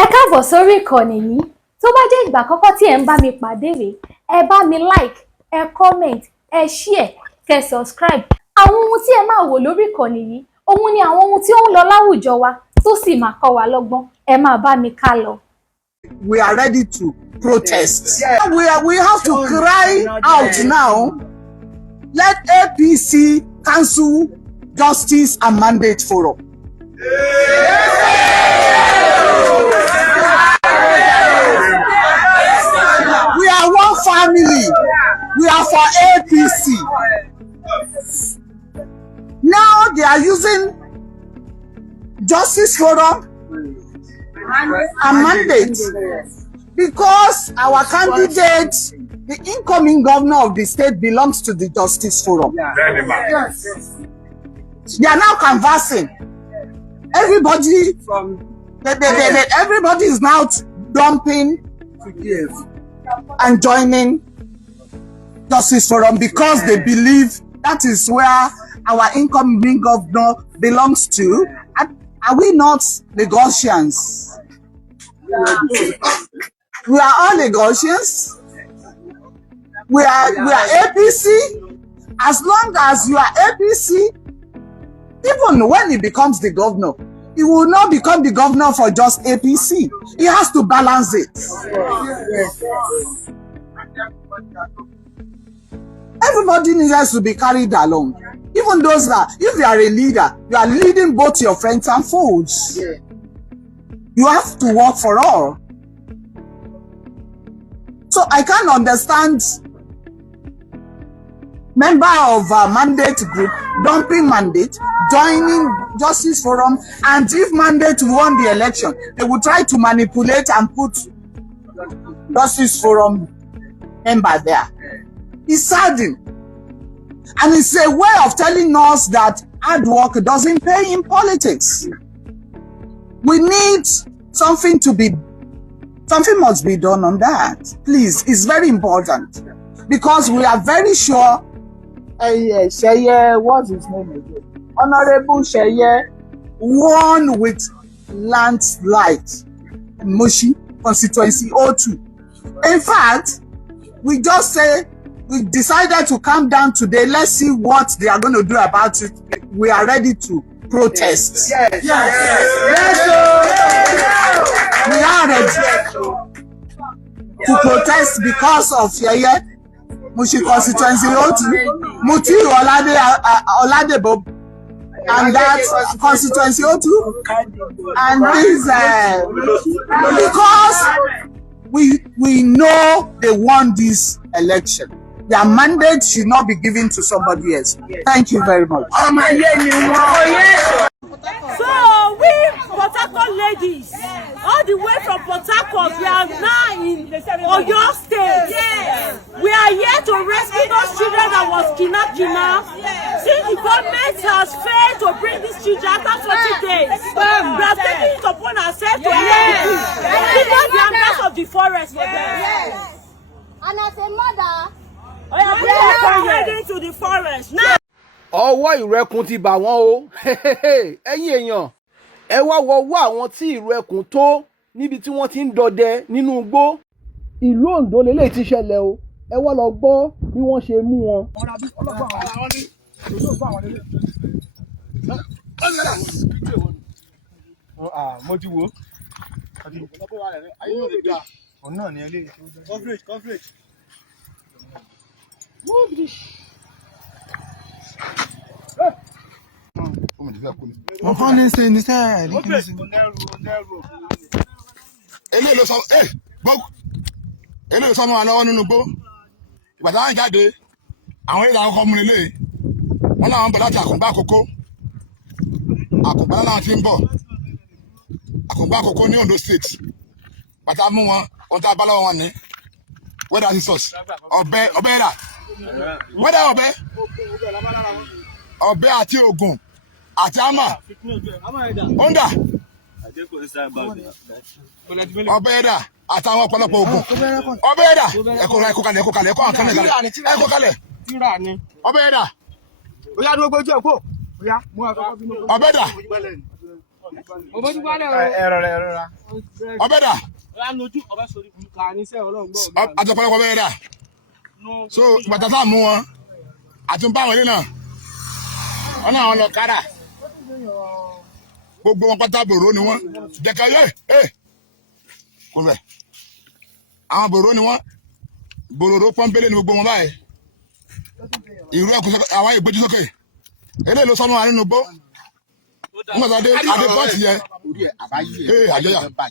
Ẹ káàbọ̀ sórí ìkànnì yìí. Tó bá jẹ́ ìgbà àkọ́kọ́ tí ẹ ń bá mi pàdé rèé, ẹ bá mi like, ẹ comment, ẹ share, kẹ́ subscribe. Àwọn ohun tí ẹ máa wò lórí ìkànnì yìí, ohun ni àwọn ohun tí ó ń lọ láwùjọ wa tó sì máa kọ́ wa lọ́gbọ́n. Ẹ máa bá mi ká lọ. We are ready to protest. Yes. We have to cry out now. Let APC cancel Justice and Mandate Forum. We are one family. We are for APC. Now they are using Justice Forum and mandate because our candidate, the incoming governor of the state, belongs to the Justice Forum. Yes. They are now conversing. Everybody is now dumping and joining Justice Forum because they believe that is where our incoming governor belongs to. Are we not Lagosians? We are all Lagosians. We are APC. As long as you are APC, even when he becomes the governor, he will not become the governor for just APC. He has to balance it. Everybody needs to be carried along. Even those that, if you are a leader, you are leading both your friends and foes. You have to work for all. So I can't understand member of a mandate group dumping mandate, joining Justice Forum, and if mandate won the election, they will try to manipulate and put Justice Forum member there. It's saddening. And it's a way of telling us that hard work doesn't pay in politics. We need something must be done on that. Please, it's very important. Because we are very sure, Sheye, what's his name again? Honorable Sheye won with landslide Moshi constituency 02. In fact, we just say, we decided to come down today. Let's see what they are going to do about it. We are ready to protest. Yes. We are ready to protest because of Yeye Mushi constituency 02, Muti Oladebo, and that constituency 02, and this because we know they won this election. Their mandate should not be given to somebody else. Thank you very much. So we Port Harcourt ladies, all the way from Port Harcourt, we are now in Oyo State. Yes. We are here to rescue those children that was kidnapped. Since the government has failed to bring these children after 40 days, we are taking it upon ourselves to help because the ambassadors of the forest for them. Yes. And as a mother, we are heading to the forest now. Ọwọ́ ìrẹ́kun ti bà wọ́n o. Ẹ̀yin èèyàn, ẹ wá wọ́wọ́ àwọn tí ìrẹ́kun tó níbi tí wọ́n ti ń dọdẹ nínú igbó. Ìlú Oǹdó lélẹ́yìí ti ṣẹlẹ̀ o. Ẹ wá lọ gbọ́ bí wọ́n ṣe mú wọn. Mo ti wo. Òun náà ni eléyìí. Coverage. Wọ́n kọ́ ní ṣe ní sẹ́ẹ̀ ní kí ní ṣe. Eléyìí ló sọ mọ́ wa lọ́wọ́ nínú igbó. Ìgbà táwọn jáde, àwọn ìlà ọkọ̀ mú nílé. Wọ́n láwọn ń bọ̀ láti Àkùngbá Àkókó. Àkùngbá láwọn ti ń bọ̀. Àkùngbá Àkókó ní Ondo State. Bàtà mú wọn, ohun tá a bá lọ́wọ́ wọn ní. Wẹ́dà sísọ̀s. Ọ̀bẹ rà. Wẹ́dà ọ̀bẹ àti ògùn àti àmà. Honda. Ọ̀bẹ ẹ̀dà àtàwọn ọ̀pọ̀lọpọ̀ ògùn. Ọ̀bẹ ẹ̀dà ẹ̀kọ́ kalẹ̀ ẹ̀kọ́ kalẹ̀. Ọ̀bẹ ẹ̀dà. Ọ̀bẹ ẹ̀dà. ọbẹ̀ dà àtọ̀pọ̀lọpọ̀ ọbẹ̀ dà so bàtà sáà mú wọn àtúnbá àwọn ilé náà wọn náà wọn lọ kára gbogbo wọn pátá bòrò ni wọn jẹka yẹ kò bẹ àwọn bòrò ni wọn bòrò pọ́npẹ́lẹ́ ni gbogbo wọn báyìí ìrú ẹ̀kú àwọn ìgbójú sókè eléyìí ló sọnù wa nínú gbó nígbà tí adé pọ́ọ̀tì yẹ àjọyà nígbà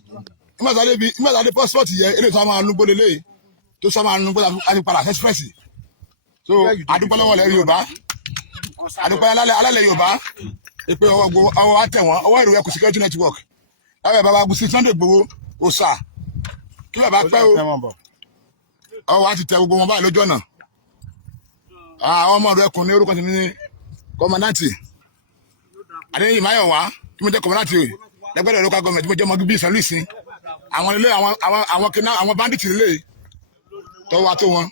tí adé pọ́ọ̀tì yẹ eléyìí tó máa nugbó lélẹ́yìí tó sọ máa nugbó láti padà express so adúpẹ́ lọ́wọ́ lẹ́ Yorùbá adúpẹ́ alálẹ̀ Yorùbá ìpè ọwọ́ àtẹ̀ wọn ọwọ́ ìrù ẹ̀kú security network ẹ̀rọ bàbá Gúsì Sunday Igboho òòsà kí bàbá pẹ́ o ọwọ́ àti tẹ gbogbo wọn báyìí lójú ọ̀nà àwọn ọmọ rẹ kùn ní orúkọ tèmi ní kọmọdáǹtì Adéyìn Máyọ̀wá tí mo jẹ́ kọmọdáǹtì lẹ́gbẹ̀rẹ̀ local government tí mo jẹ́ ọmọ bíbí ìsànlú ìsìn àwọn ilé àwọn bandits ilé tọwọ́ àtó wọn.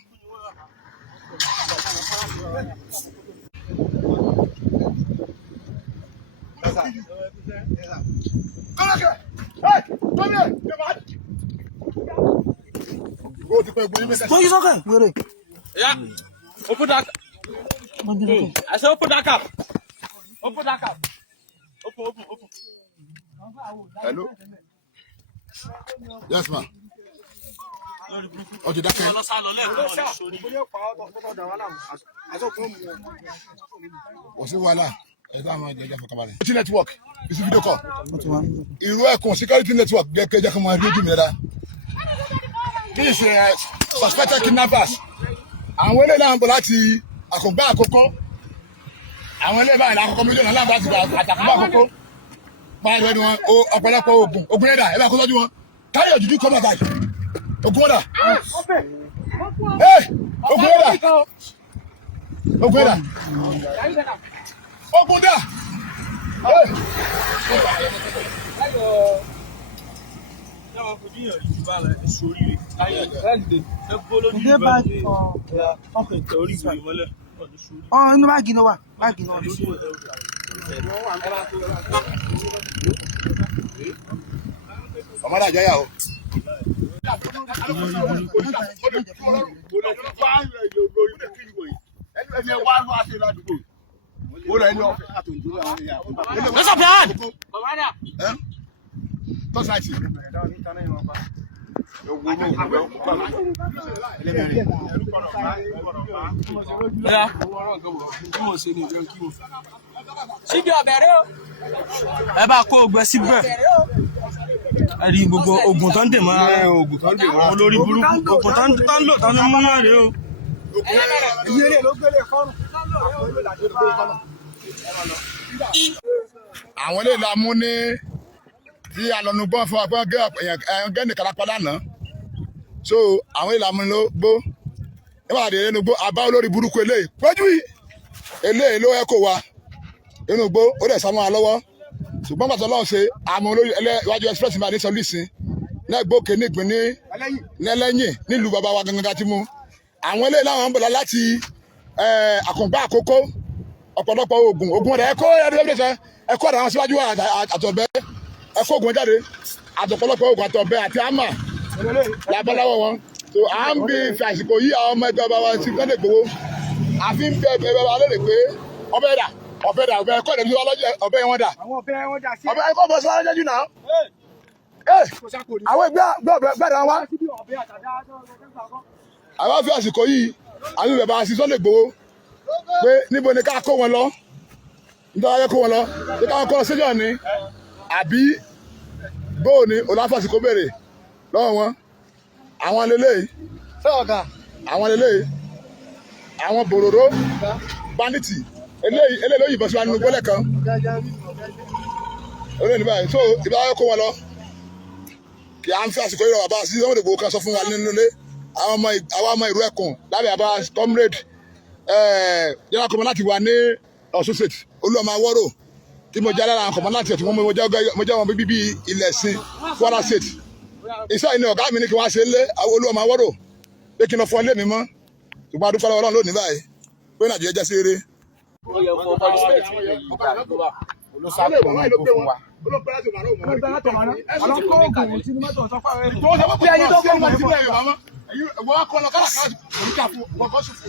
Bóyá sọ́kàn. Yeah. Open that. I said open that cap. Open that cap. Open. Hello. Yes, ma. Okay, that's it. What's the wala? Security network. This is video call. Ìrú ẹ̀kún security network gẹ́gẹ́ kí wọ́n rí ojú mi rẹ̀. This is suspected kidnappers. Àwọn eléyìí náà ń bọ̀ láti àkùngbá àkókò. Àwọn eléyìí báyìí lákòókò méjì náà láti àtàkùngbá àkókò. Báyìí lẹ́nu wọn ọ̀pọ̀lọpọ̀ ogun ẹ̀dá ẹ̀ bá kó sọ́jú wọn. Carry your juju come back. Ogun ẹ̀dá. Ogun ẹ̀dá. Ogun ẹ̀dá. Ogun ẹ̀dá. Inú báàgì náà wà. Ọmọdé àjọyà o. Síbi ọ̀bẹ̀rẹ̀ o. Ẹ bá kó ogbẹ síbẹ̀. Ẹ rí gbogbo oògùn tó ń dè mọ́ olórí burúkú oògùn tó ń lò tó ń mú náà rèé o. Àwọn eléyìí la mú ní tí alọ́nugbọ́n fún wa pé gẹ́nì kálápá lánàá so àwọn eléyìí la mú ló gbó nígbà tí nínú gbó àbá olórí burúkú eléyìí péjú yìí eléyìí ló ẹ̀kọ́ wa nínú gbó ó dẹ̀ sámọ́ wa lọ́wọ́ ṣùgbọ́n pàtó lọ́wọ́ ṣe àmọ́ olórí iwájú express máa ní sọ lùsìn náà gbókè nígbìn ní ẹlẹ́yìn nílùú bàbá wa gangan ti mú àwọn eléyìí láwọn ń bọ̀ láti àkùngbá àkókò ọ̀pọ̀lọpọ̀ oògùn rẹ̀ ẹ̀kọ́ ẹ̀kọ́ àwọn síwájú àtọ̀bẹ́ ẹ̀kọ́ oògùn jáde àtọ̀pọ̀lọpọ̀ oògùn àtọ̀bẹ́ àti àmà làbọ́láwọ̀ wọn tó à ń bí fi àsìkò yí àwọn ọmọ ẹgbẹ́ ọba wa ti Sunday Igboho àfi ń bẹ ẹgbẹ́ ọba lórí pé ọbẹ̀ ẹ̀kọ́ ìdẹ̀bí ọbẹ̀ wọn dà ọbẹ̀ ẹ̀kọ́ bọ̀ sí wọn lọ́jọ́ jù náà àwọn ẹgbẹ́ bẹ̀rẹ̀ wọn wá àwọn fi àsìkò yìí àwọn ìbẹ̀bà sí Sunday Igboho pé níbo ni ká kó wọn lọ nítorí ayé kó wọn lọ ṣé káwọn kọ́ síjọ́ ni àbí bóò ni olùfàsìkò béèrè lọ́wọ́ wọn àwọn lélẹ́yìí àwọn bòròró bandits eléyìí ló yìnbọn sí wa nínú gbọ́lẹ̀ kan olóyìn ní báyìí so ìbá ayé kó wọn lọ kí à ń fi àsìkò yìí rọ bàbá sí Sunday Igboho kan sọ fún wa nínú ilé àwọn ọmọ ìlú ẹkùn lábẹ́ àbá comrade yàrá kọ́mọ láti wà ní Ọ̀ṣun state Olúọmọ Awórò tí mo jẹ́ lára àwọn kọ́mọ láti ẹ̀tún mo jẹ́ wọn bíbí ilẹ̀ sin Kwara state iṣẹ́ ìní ọ̀gá mi ní kí wọ́n ṣe lé Olúọmọ Awórò pé kí n lọ fọ ilé mi mọ́ ṣùgbọ́n adúpẹ́ lọ́wọ́ Ọlọ́run lónìí báyìí pé Nàìjíríà jẹ́ sí eré. olùsàkó náà kó fún wa. tó ṣe wọ́n pé ẹni tó kọ́ ọmọ ìdílé Yorùbá mọ́ ẹ̀yin wọ́n kọ́ lọ káàkiri òrùka fún ọgbọ́n ṣòfò.